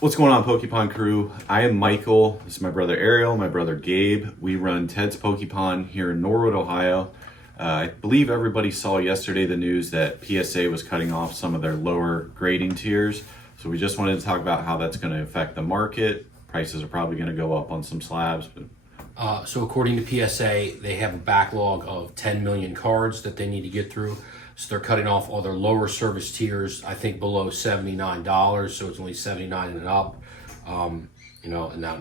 What's going on, Pokepon crew? I am Michael. This is my brother Ariel, my brother Gabe. We run Ted's Pokepon here in Norwood, Ohio. I believe everybody saw yesterday the news that PSA was cutting off some of their lower grading tiers. So we just wanted to talk about how that's going to affect the market. Prices are probably going to go up on some slabs. So according to PSA, they have a backlog of 10 million cards that they need to get through. So they're cutting off all their lower service tiers, I think below $79. So it's only $79 and up. And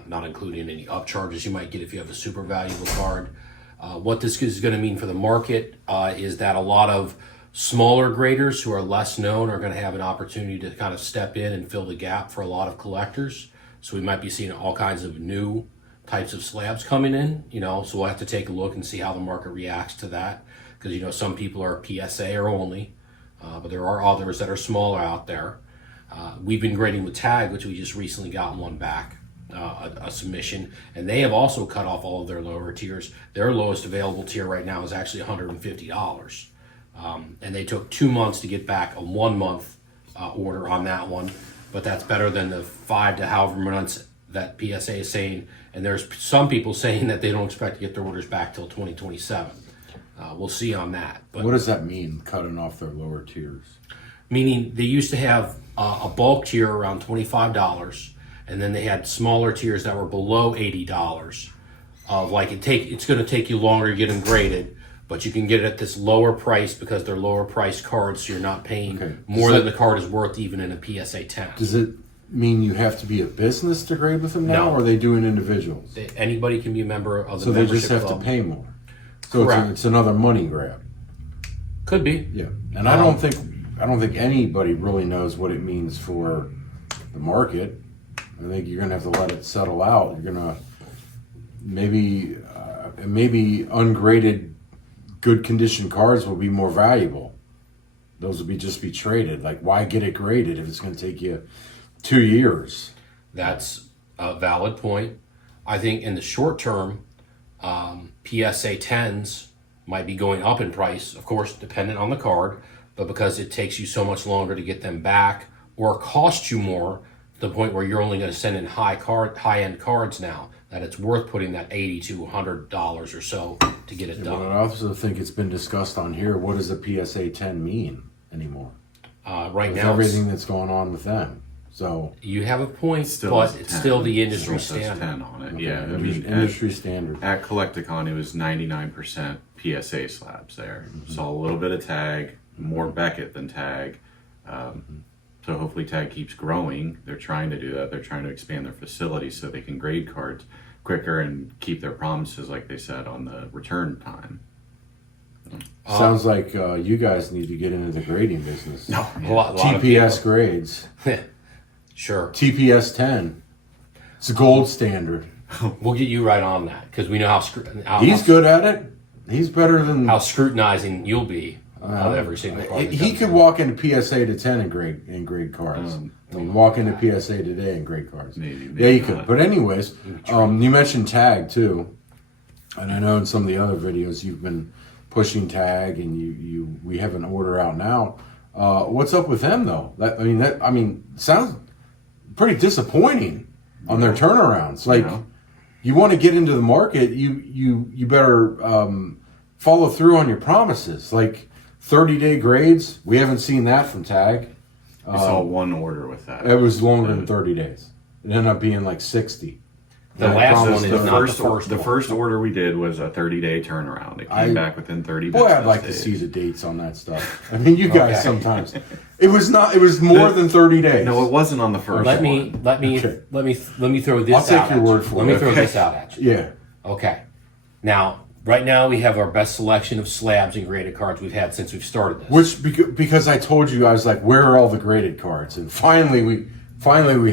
not including any upcharges you might get if you have a super valuable card. What this is going to mean for the market is that a lot of smaller graders who are less known are going to have an opportunity to kind of step in and fill the gap for a lot of collectors. So we might be seeing all kinds of new types of slabs coming in, so we'll have to take a look and see how the market reacts to that. Because, some people are PSA or only, but there are others that are smaller out there. We've been grading with Tag, which we just recently got one back, a submission, and they have also cut off all of their lower tiers. Their lowest available tier right now is actually $150. And they took 2 months to get back a 1 month order on that one, but that's better than the 5 to however many months that PSA is saying. And there's some people saying that they don't expect to get their orders back till 2027. We'll see on that. But what does that mean, cutting off their lower tiers? Meaning they used to have a bulk tier around $25, and then they had smaller tiers that were below $80. Of like it's going to take you longer to get them graded, but you can get it at this lower price because they're lower priced cards, so you're not paying more than the card is worth even in a PSA 10. Does it mean you have to be a business to grade with them now, No. or are they doing individuals? Anybody can be a member of the so they membership just have club. to pay more. So it's another money grab. Could be. Yeah, and I don't think anybody really knows what it means for the market. I think you're gonna have to let it settle out. You're gonna maybe ungraded, good condition cards will be more valuable. Those will just be traded. Like, why get it graded if it's gonna take you 2 years? That's a valid point. I think in the short term, PSA 10s might be going up in price, of course, dependent on the card, but because it takes you so much longer to get them back or costs you more to the point where you're only going to send in high-end cards now, that it's worth putting that $80 to $100 or so to get it done. But I also think it's been discussed on here. What does a PSA 10 mean anymore? Right with now, everything that's going on with them. So you have a point, but it's still the industry standard. 10 on it. okay, Yeah, I mean, industry standard. At Collecticon, it was 99% PSA slabs there. Saw a little bit of Tag, more Beckett than Tag. So hopefully Tag keeps growing. They're trying to do that. They're trying to expand their facilities so they can grade cards quicker and keep their promises, like they said, on the return time. Sounds like you guys need to get into the grading business. No, a lot of TPS grades. Sure. TPS 10. It's a gold standard. We'll get you right on that because we know how He's good at it. He's better than... how scrutinizing you'll be of every single card. He could walk into PSA to 10 and grade cards. Walk into PSA today and grade cards. Maybe yeah, you not. could. But anyways, you mentioned Tag too. And I know in some of the other videos you've been pushing Tag and we have an order out now. What's up with them though? Sounds pretty disappointing on their turnarounds. Like, you want to get into the market, you better follow through on your promises. Like 30-day grades, we haven't seen that from Tag. We saw one order with that. It was longer than 30 days. It ended up being like 60. The last one is the not first, the first the one. first order we did was a 30-day turnaround. It came back within 30 business Boy, I'd like to days. see the dates on that stuff. I mean, you guys sometimes. It was more than 30 days. No, it wasn't on the first Let one. me throw this I'll take out your at word you. for Let it. me throw this out at you. Yeah. Okay. Now, right now we have our best selection of slabs and graded cards we've had since we've started this. Because I told you, I was like, where are all the graded cards? And finally we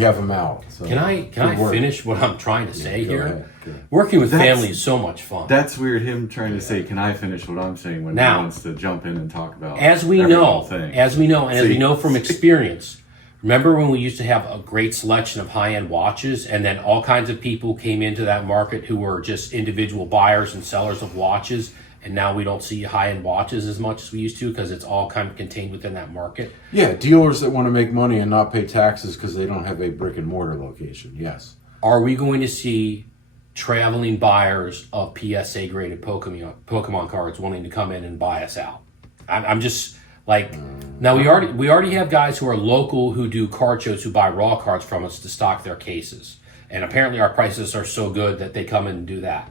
have them out. So Can I good work. finish what I'm trying to say go here? ahead. Go ahead. Working with family is so much fun. That's weird, him trying to say, can I finish what I'm saying when Now, he wants to jump in and talk about As we every know, little thing. and as we know from experience, remember when we used to have a great selection of high-end watches and then all kinds of people came into that market who were just individual buyers and sellers of watches and now we don't see high-end watches as much as we used to because it's all kind of contained within that market. Yeah, dealers that want to make money and not pay taxes because they don't have a brick and mortar location. Yes. Are we going to see traveling buyers of PSA graded Pokemon cards wanting to come in and buy us out? I'm just like, now we already have guys who are local who do card shows who buy raw cards from us to stock their cases, and apparently our prices are so good that they come in and do that.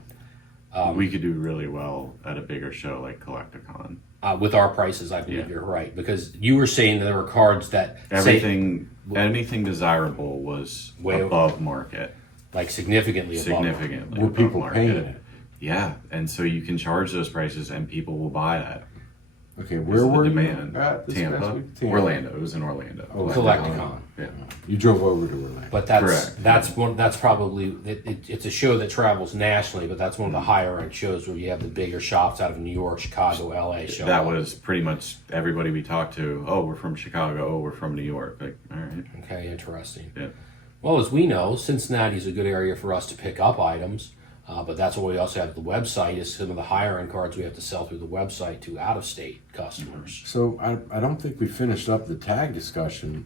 We could do really well at a bigger show like Collecticon. With our prices, I believe you're right, because you were saying that there were cards that anything desirable was way above market. Like significantly above. Significantly. Were above people market. paying it? Yeah, and so you can charge those prices and people will buy that. Okay, where were you demand? at this past Tampa? week? Orlando. It was in Orlando. Collecticon. Yeah. You drove over to Orlando. But Correct. that's probably it's a show that travels nationally, but that's one of the higher end shows where you have the bigger shops out of New York, Chicago, LA show. That was pretty much everybody we talked to. Oh, we're from Chicago. Oh, we're from New York. Like, all right. Okay, interesting. Yeah. Well, as we know, Cincinnati is a good area for us to pick up items, but that's what we also have. The website is some of the higher end cards we have to sell through the website to out of state customers. So I don't think we finished up the tag discussion.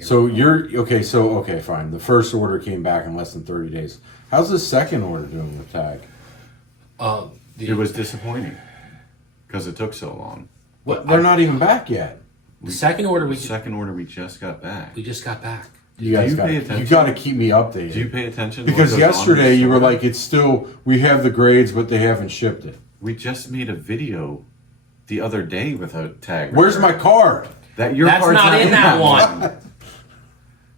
So you're okay. So okay, fine. The first order came back in less than 30 days. How's the second order doing with tag? It was disappointing because it took so long. They're not even back yet. The second order The second order we just got back. we just got back. You guys you got pay attention? you got to keep me updated. Do you pay attention? to what Because goes on in yesterday the you were store? like, it's still, we have the grades, but they haven't shipped it. We just made a video the other day with a tag. Where's my return. card? That your That's card's not in that one. one.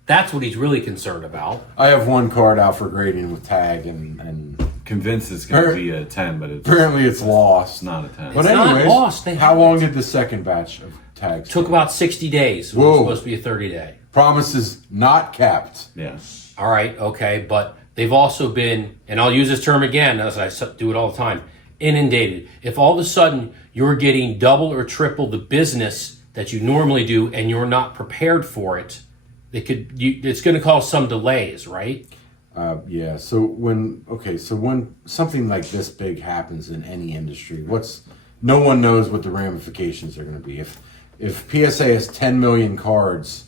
That's what he's really concerned about. I have one card out for grading with tag, and Convinced it's going to be a 10, but it's apparently it's lost. not a 10. But It's not anyways, lost. They how haven't. long did the second batch of tags Took take? about 60 days. It was Whoa. supposed to be a 30-day. Promises Not capped. Yeah. All right, okay, but they've also been, and I'll use this term again as I do it all the time, inundated. If all of a sudden you're getting double or triple the business that you normally do and you're not prepared for it, it's going to cause some delays, right? Yeah. So when something like this big happens in any industry, no one knows what the ramifications are going to be. If PSA has 10 million cards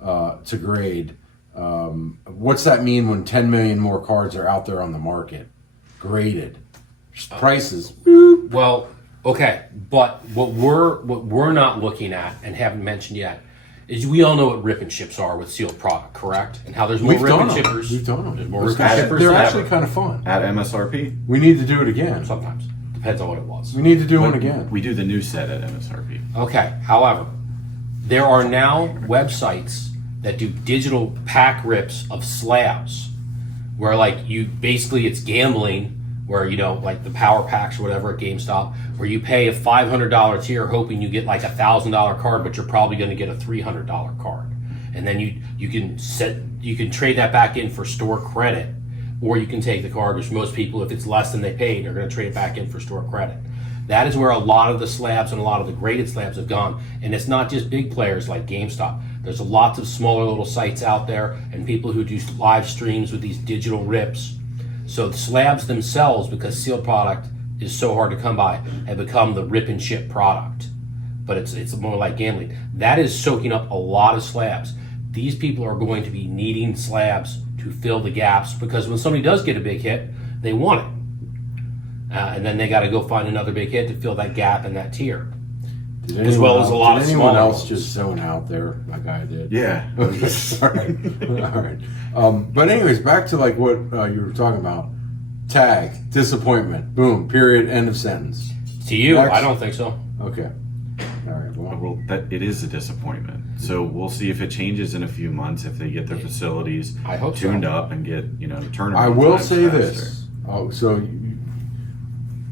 to grade, what's that mean when 10 million more cards are out there on the market, graded? Prices. Well, okay, but what we're not looking at and haven't mentioned yet is we all know what rip and ships are with sealed product, correct? And how there's more We've rip done and them. shippers. We've done them. There's more rip and They're shippers They're than actually ever. kind of fun. At MSRP. We need to do it again. Sometimes depends on what it was. We need to do one But again. We do the new set at MSRP. Okay, however, there are now websites that do digital pack rips of slabs where like it's gambling where like the power packs or whatever at GameStop where you pay a $500 tier hoping you get like $1,000 card, but you're probably going to get a $300 card. And then you can trade that back in for store credit, or you can take the card, which most people, if it's less than they paid, are going to trade it back in for store credit. That is where a lot of the slabs and a lot of the graded slabs have gone. And it's not just big players like GameStop. There's lots of smaller little sites out there and people who do live streams with these digital rips. So the slabs themselves, because sealed product is so hard to come by, have become the rip and ship product. But it's more like gambling. That is soaking up a lot of slabs. These people are going to be needing slabs to fill the gaps because when somebody does get a big hit, they want it. And then they got to go find another big hit to fill that gap in that tier. As well as a lot of Did anyone smaller else ones. just zone out there? My guy did. Yeah. Okay. All right. All right. But anyways, back to like what you were talking about. Tag, disappointment, boom, period, end of sentence. To you, Next. I don't think so. Okay. All right. Well, It is a disappointment. So we'll see if it changes in a few months if they get their facilities I hope so. tuned up and get the tournament. I will times say faster. this. Oh, so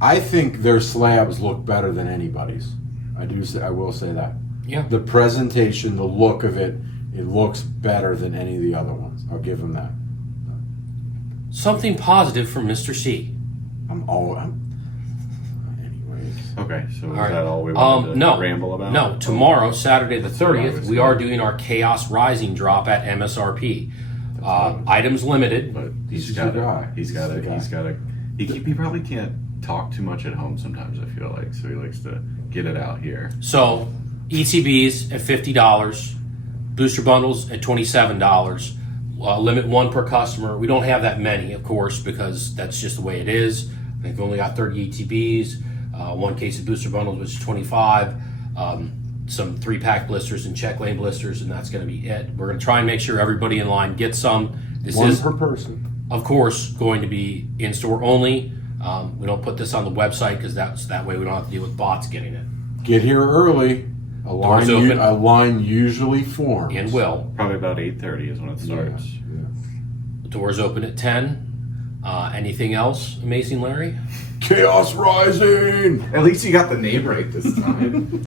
I think their slabs look better than anybody's. I will say that. Yeah. The presentation, the look of it, it looks better than any of the other ones. I'll give them that. Something positive from Mr. C. Anyways. Okay, so is right. that all we wanted to No. ramble about? No, tomorrow, Saturday the 30th, obviously. we are doing our Chaos Rising drop at MSRP. Items limited. But This he's is got the guy. to. He's This got is the guy. to. He probably can't talk too much at home sometimes, I feel like. So he likes to get it out here. So ETBs at $50, booster bundles at $27. Limit one per customer. We don't have that many, of course, because that's just the way it is. I think we only got 30 ETBs, one case of booster bundles, which is 25, some 3-pack blisters and check lane blisters, and that's going to be it. We're going to try and make sure everybody in line gets some. This One is, per person. of course, going to be in store only. We don't put this on the website because that way we don't have to deal with bots getting it. Get here early. A Doors line, open. a line usually forms. And will. Probably about 8:30 is when it starts. Yeah. The doors open at 10. Anything else, Amazing Larry? Chaos rising. At least you got the name right this time.